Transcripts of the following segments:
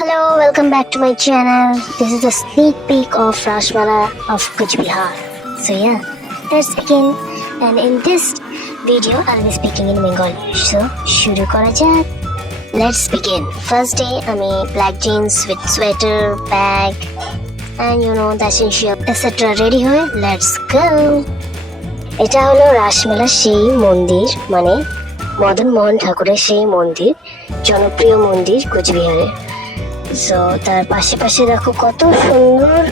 Hello, welcome back to my channel. This is a sneak peek of Rashmala of Kuch Bihar. So yeah, let's begin. And in this video, I'll be speaking in Bengali. So, shuru kora jak. Let's begin. First day, আমি black jeans with sweater, bag, and you know the essential, etc. ready হয়ে let's go. এটা হলো রাসমেলার সেই মন্দির, মানে মদন মোহন ঠাকুরের সেই মন্দির, জনপ্রিয় মন্দির কোচবিহারে। সো তার পাশে পাশে দেখো কত সুন্দর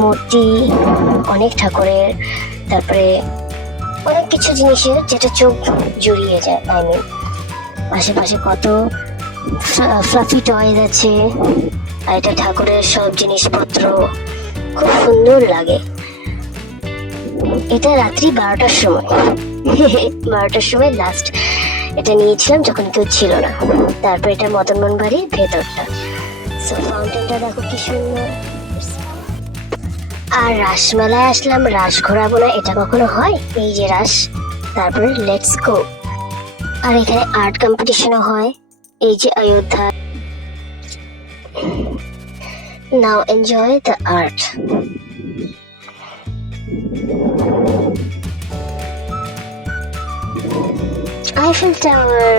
মূর্তি, অনেক ঠাকুরের, তারপরে অনেক কিছু জিনিসের যেটা চোখ জুড়িয়ে যায়। আশেপাশে কত ফ্লাফি টয়েজ আছে, আর এটা ঠাকুরের সব জিনিসপত্র খুব সুন্দর লাগে। এটা রাত্রি 12টার সময় 12টার সময় লাস্ট এটা নিয়েছিলাম যখন কেউ ছিল না। তারপর এটা মদনমোহন বাড়ির ভেতরটা। সো ফাউন্টেনটা দেখো কি সুন্দর। আর রাসমেলায় আসলাম, রাস ঘোরাবো না এটা কখনো হয়? এই যে রাস, তারপরে লেটস গো। আর এখানে আর্ট কম্পিটিশনও হয়, এই যে Ayodhya. Now enjoy the art. Eiffel Tower.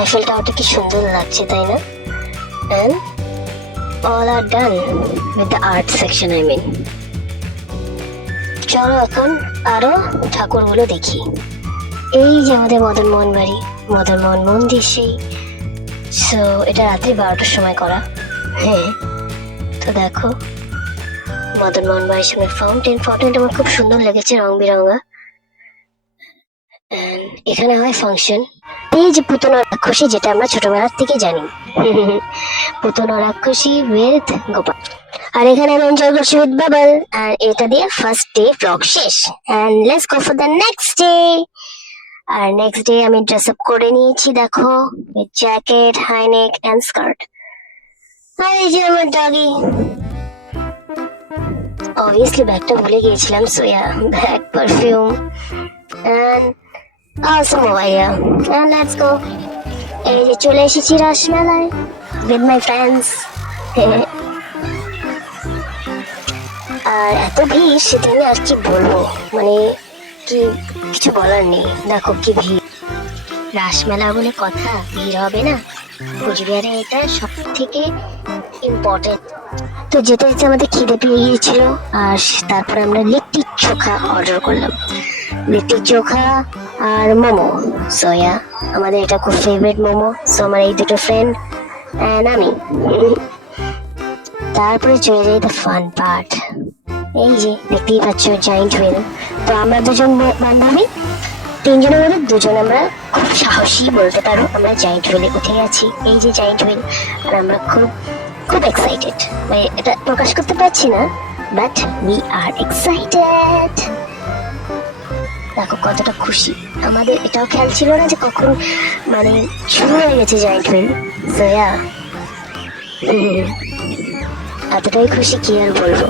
Eiffel Towerটা কি সুন্দর লাগছে, তাই না? And all are done with the art section, I mean. চলো এখন আরো ঠাকুরগুলো দেখি। এই যে আমাদের মদনমোহন বাড়ি, মদনমোহন মন্দির সেই। সো এটা রাত্রি 12টার সময় করা। হ্যাঁ, তো দেখো মদনমোহন বাড়ির সামনে ফাউন্টেনটা আমার খুব সুন্দর লেগেছে, রং বেরঙা। এখানে হয় ফাংশন। এই যে পুতনা রাক্ষসী, যেটা আমরা ছোটবেলার থেকে জানি, পুতনা রাক্ষসী উইথ গোপাল। আর এখানে আমি এনজয় করছি উইথ বাবল। আর এটা দিয়ে ফার্স্ট ডে ব্লগ শেষ। And let's go for the next day. আর নেক্সট ডে আমি ড্রেস আপ করে নিয়েছি, দেখো, with jacket, high neck and skirt. আর এই যে আমার ডগি। Obviously ব্যাগটা ভুলে গিয়েছিলাম, so yeah, bag, perfume and also mobile. and let's go। এই যে চলে এসেছি রাসমেলায় with my friends। আর এত ভিড় সেদিনে আর কি বলবো, মানে কি কিছু বলার নেই। দেখো কি ভিড়। রাসমেলা বলে কথা, ভিড় হবে না? কোচবিহারে এটা সব থেকে ইম্পর্টেন্ট। তো যেতে যেতে আমাদের খিদে পেয়ে গিয়েছিল, আর তারপরে আমরা লিট্টি চোখা অর্ডার করলাম। লিট্টি চোখা আর মোমো। সোয়া আমাদের এটা খুব ফেভারিট মোমো। সো আমার এই দুটো ফ্রেন্ড অ্যান্ড আমি। তারপরে চলে যাই দ্য ফান পার্ট। এই যে দেখতেই পাচ্ছ জায়েন্ট হুইল। তো আমরা দুজন বান্ধবী, তিনজনের মধ্যে দুজন আমরা খুব সাহসী বলতে পারো, আমরা জায়েন্ট হুইলে উঠে গেছি। এই যে জায়েন্ট হুইল, আর আমরা খুব এক্সাইটেড। মানে এটা প্রকাশ করতে পারছি না, বাট উই আর এক্সাইটেড। দেখো কতটা খুশি। আমাদের এটাও খেয়াল ছিল না যে কখন মানে শুরু হয়ে গেছে জায়েন্ট হুইল। সো ইয়া, এতটাই খুশি কি আর বলবো।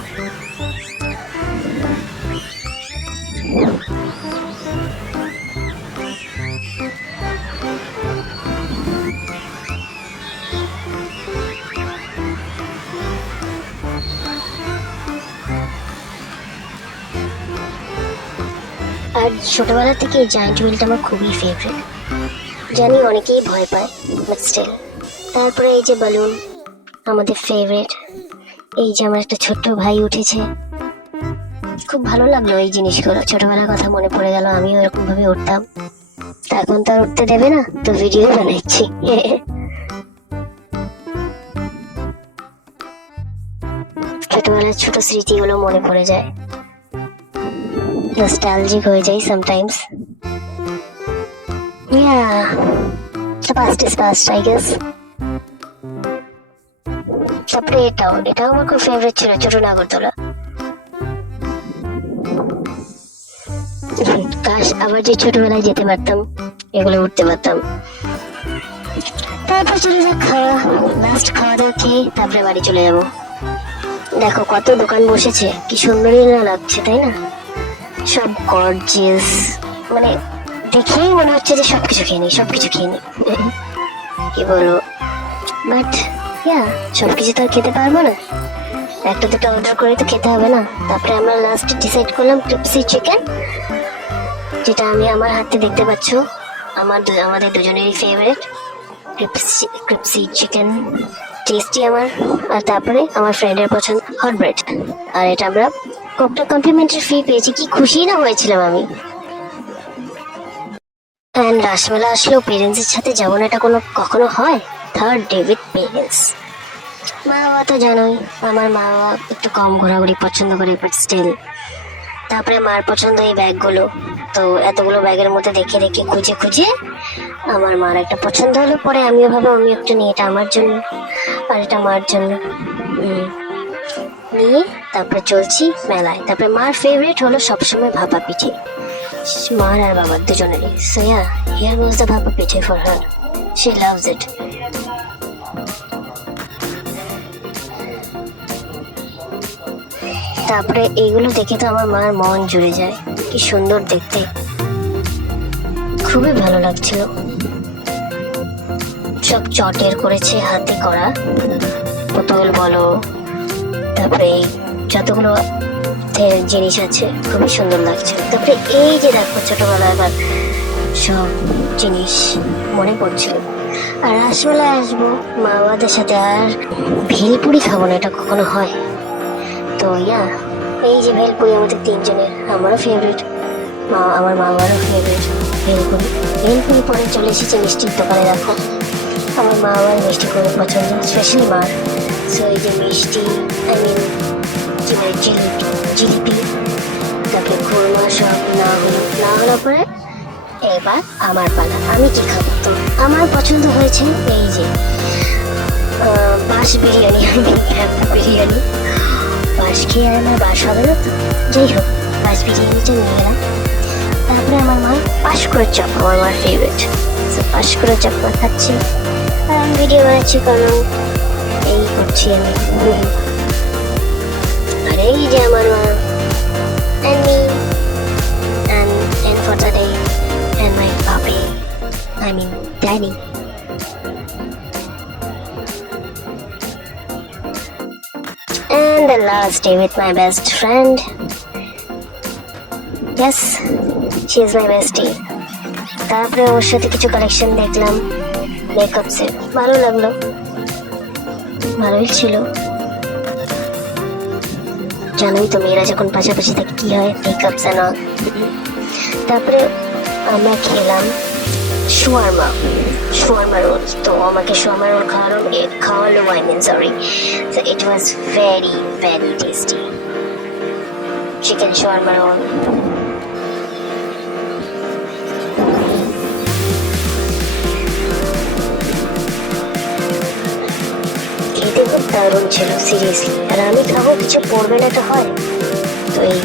আর ছোটবেলা থেকে এই জায়েন্ট হুইলটা আমার খুবই ফেভারিট। জানি অনেকেই ভয় পায়, বাট স্টিল। তারপরে এই যে বালুন, আমাদের ফেভারিট। এই যে আমার একটা ছোট্ট ভাই উঠেছে, খুব ভালো লাগলো এই জিনিসগুলো। ছোটবেলার কথা মনে পড়ে গেল, আমিও এরকম ভাবে উঠতাম। এখন তো আর উঠতে দেবে না, তো ভিডিও বানাচ্ছি। ছোটবেলার ছোট স্মৃতিগুলো মনে পড়ে যায়, নস্টালজিক হয়ে যাই sometimes. Yeah, the past is past, I guess. তারপরে এটাও আমার খুব ফেভারিট ছিল, ছোট নাগরদোলা। কাশ আবার যে ছোটবেলায় যেতে পারতাম, এগুলো উঠতে পারতাম। তারপর চলে যাক খাওয়া, লাস্ট খাওয়া দাওয়া খেয়ে তারপরে বাড়ি চলে যাবো। দেখো কত দোকান বসেছে, কি সুন্দরই না লাগছে, তাই না? সব গর্জিয়াস, মানে দেখেই মনে হচ্ছে যে সবকিছু খেয়ে নি কি বলবো, বাট সবকিছু তো আর খেতে পারবো না, একটা দুটো অর্ডার করে তো খেতে হবে না। তারপরে আমরা লাস্ট ডিসাইড করলাম ক্রিপসি চিকেন, যেটা আমি আমার হাতে দেখতে পাচ্ছ, আমাদের দুজনেরই ফেভারিট ক্রিপসি চিকেন, টেস্টি আমার। আর তারপরে আমার ফ্রেন্ডের পছন্দ হট ব্রেড, আর এটা আমরা কমপ্লিমেন্টারি ফ্রি পেয়েছি, কি খুশি না হয়েছিলাম আমি। অ্যান্ড রাসমেলা আসলেও পেরেন্টসের সাথে যাবো না, এটা কখনো হয়? Third day with parents. মা বাবা তো জানোই, আমার মা বাবা একটু কম ঘোরাঘুরি পছন্দ করে, বাট স্টিল। তারপরে মার পছন্দ এই ব্যাগগুলো, তো এতগুলো ব্যাগের মধ্যে দেখে দেখে খুঁজে খুঁজে আমার মার একটা পছন্দ হলো। পরে আমিও ভাবো আমি একটু নিই, এটা আমার জন্য আর এটা মার জন্য নিয়ে তারপরে চলছি মেলায়। তারপরে মার ফেভারিট হলো সবসময় ভাপা পিঠে, মার আর বাবার দুজনেরই। সো হিয়ার ওয়াজ দ্য ভাপা পিঠে ফর হার, শি লাভস ইট। তারপরে এইগুলো দেখে তো আমার মার মন জুড়ে যায়, কি সুন্দর দেখতে, খুবই ভালো লাগছিল। সব চটের করেছে, হাতে করা বোতল বলো, তারপরে যতগুলো জিনিস আছে খুবই সুন্দর লাগছে। তারপরে এই যে দেখো ছোটবেলায় আবার সব জিনিস মনে পড়ছিল। আর রাসমেলায় আসবো মা বাবাদের সাথে, আর ভেলপুরি খাবো না, এটা কখনো হয়? তো এই যে ভেলপুরি আমাদের তিনজনের, আমারও ফেভারিট, আমার মা বাবারও ফেভারিট ভেলপুরি। পরে চলে এসেছে মিষ্টির দোকানে। দেখো আমার মা বাবার মিষ্টি খুবই পছন্দ, স্পেশালি মার। সো এই যে মিষ্টি, আই মিন জিলিপি, তারপরে খুরমা সব না হলো পরে এবার আমার পালা, আমি কি খাবো? তো আমার পছন্দ হয়েছে এই যে বাঁশ বিরিয়ানি, বিরিয়ানি বাঁশ খেয়ে আমার বাস হবে না তো, যাই হোক বাঁশ বিরিয়ানিটা নিয়ে গেলাম। তারপরে আমার মা পাঁশকুড়ার চপ, আমার মার ফেভারিট, পাঁশকুড়ার চপ খাচ্ছি আর আমি ভিডিও বানাচ্ছি, কারণ এই করছি আমি। আর এই যে আমার মা and me and for the day and my puppy, I mean Danny. And the last day with my best friend. Yes, she is my bestie. তারপরে ওর সাথে কিছু কালেকশন দেখলাম মেকআপসের, ভালো লাগলো, ভালোই ছিল। জানোই তো মেয়েরা যখন পাশাপাশি থাকে কি হয়, মেকআপস এন্ড অল। তারপরে আমরা খেলাম shawarma রোল। তো আমাকে shawarma রোল খাওয়ালো, I mean sorry, so it was very very tasty chicken shawarma roll. খেতে খুব দারুণ ছিল সিরিয়াসলি, আর আমি খাবো কিছু পড়বে না তো হয়, তো এই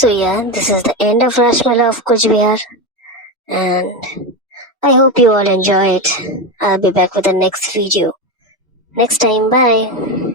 So this is the end of Rashmala of Kuch Bihar, and I hope you all enjoy it. I'll be back with the next video next time. Bye.